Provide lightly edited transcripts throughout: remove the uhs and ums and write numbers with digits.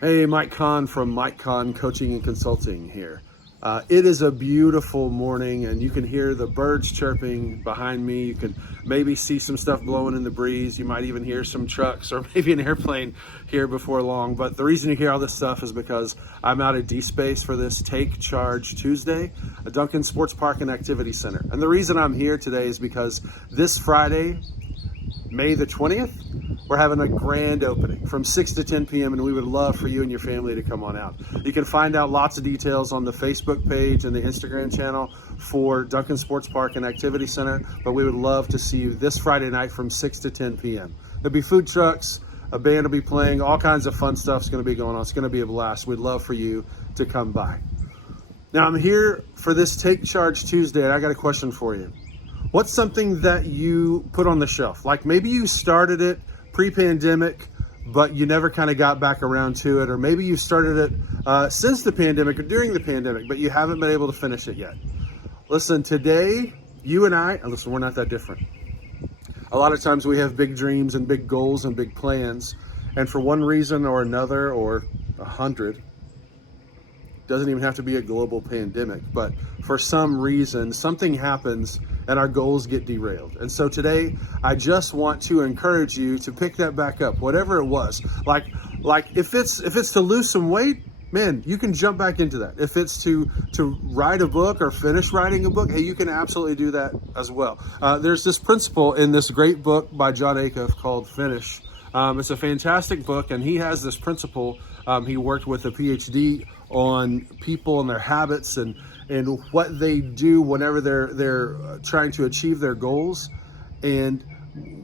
Hey, Mike Kahn from Mike Kahn Coaching and Consulting here. It is a beautiful morning and you can hear the birds chirping behind me. You can maybe see some stuff blowing in the breeze. You might even hear some trucks or maybe an airplane here before long. But the reason you hear all this stuff is because I'm out at D-Space for this Take Charge Tuesday, a Duncan Sports Park and Activity Center. And the reason I'm here today is because this Friday, May the 20th, we're having a grand opening from 6 to 10 p.m. and we would love for you and your family to come on out. You can find out lots of details on the Facebook page and the Instagram channel for Duncan Sports Park and Activity Center, but we would love to see you this Friday night from 6 to 10 p.m. There'll be food trucks, a band will be playing, all kinds of fun stuff's going to be going on. It's going to be a blast. We'd love for you to come by. Now I'm here for this Take Charge Tuesday and I got a question for you. What's something that you put on the shelf? Like maybe you started it pre-pandemic, but you never kind of got back around to it, or maybe you started it since the pandemic or during the pandemic, but you haven't been able to finish it yet. Listen, today, you and I, listen, we're not that different. A lot of times we have big dreams and big goals and big plans, and for one reason or another, or 100, doesn't even have to be a global pandemic, but for some reason, something happens and our goals get derailed. And so today, I just want to encourage you to pick that back up, whatever it was. Like if it's to lose some weight, man, you can jump back into that. If it's to write a book or finish writing a book, hey, you can absolutely do that as well. There's this principle in this great book by Jon Acuff called Finish. It's a fantastic book, and he has this principle. He worked with a PhD on people and their habits and what they do whenever they're trying to achieve their goals. And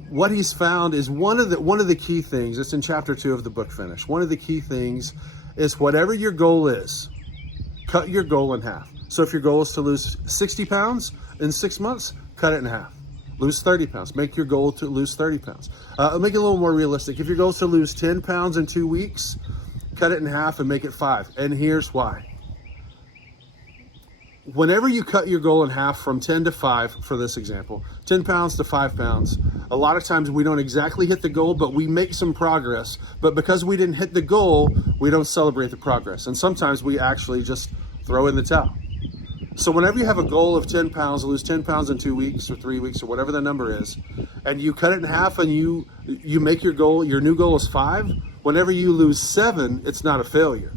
what he's found is one of the key things, it's in chapter 2 of the book Finish. One of the key things is whatever your goal is, cut your goal in half. So if your goal is to lose 60 pounds in 6 months, cut it in half. Lose 30 pounds. Make your goal to lose 30 pounds. Make it a little more realistic. If your goal is to lose 10 pounds in 2 weeks, cut it in half and make it 5. And here's why. Whenever you cut your goal in half from 10 to 5, for this example, 10 pounds to 5 pounds, a lot of times we don't exactly hit the goal, but we make some progress. But because we didn't hit the goal, we don't celebrate the progress. And sometimes we actually just throw in the towel. So whenever you have a goal of 10 pounds, lose 10 pounds in 2 weeks or 3 weeks or whatever the number is, and you cut it in half and you make your goal, your new goal is 5, whenever you lose 7, it's not a failure.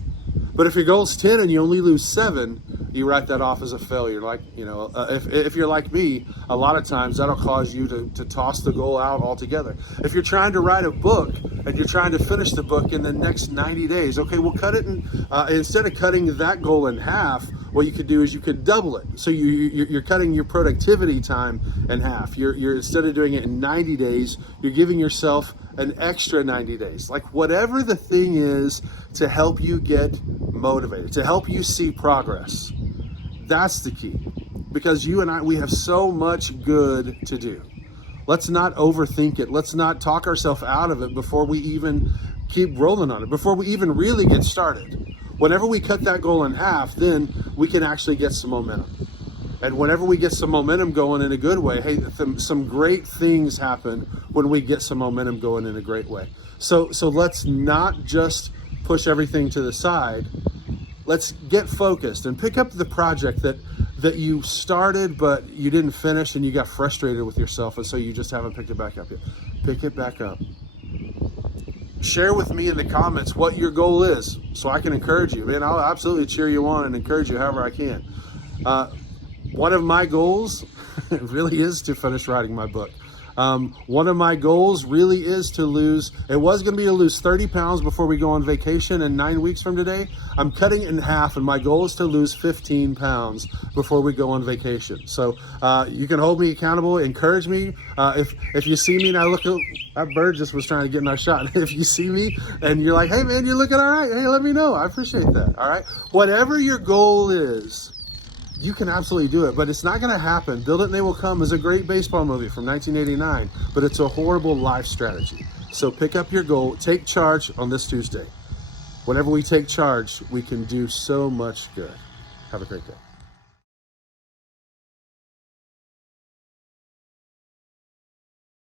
But if your goal is 10 and you only lose 7, you write that off as a failure. Like, if you're like me, a lot of times that'll cause you to toss the goal out altogether. If you're trying to write a book and you're trying to finish the book in the next 90 days, okay, we'll cut it in, instead of cutting that goal in half, what you could do is you could double it. So you're cutting your productivity time in half. You're instead of doing it in 90 days, you're giving yourself an extra 90 days. Like whatever the thing is to help you get motivated, to help you see progress. That's the key. Because you and I, we have so much good to do. Let's not overthink it. Let's not talk ourselves out of it before we even keep rolling on it, before we even really get started. Whenever we cut that goal in half, then we can actually get some momentum. And whenever we get some momentum going in a good way, hey, some great things happen when we get some momentum going in a great way. So let's not just push everything to the side. Let's get focused and pick up the project that you started but you didn't finish and you got frustrated with yourself, and so you just haven't picked it back up yet. Pick it back up. Share with me in the comments what your goal is so I can encourage you. Man, I'll absolutely cheer you on and encourage you however I can. One of my goals really is to finish writing my book. One of my goals really is to lose 30 pounds before we go on vacation in 9 weeks from today. I'm cutting it in half, and my goal is to lose 15 pounds before we go on vacation. So you can hold me accountable, encourage me. If you see me and I look, that bird just was trying to get in our shot. If you see me and you're like, hey man, you're looking all right, hey, let me know. I appreciate that. All right. Whatever your goal is, you can absolutely do it, but it's not going to happen. Build It and They Will Come is a great baseball movie from 1989, but it's a horrible life strategy. So pick up your goal, take charge on this Tuesday. Whenever we take charge, we can do so much good. Have a great day.